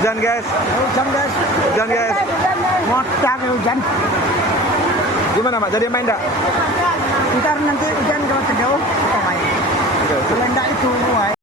Hujan guys. Hujan guys. Hujan guys. Motor hujan. Gimana Mak? Jadi main enggak? Ntar nanti hujan kalau kejauh kita main. Kalau enggak itu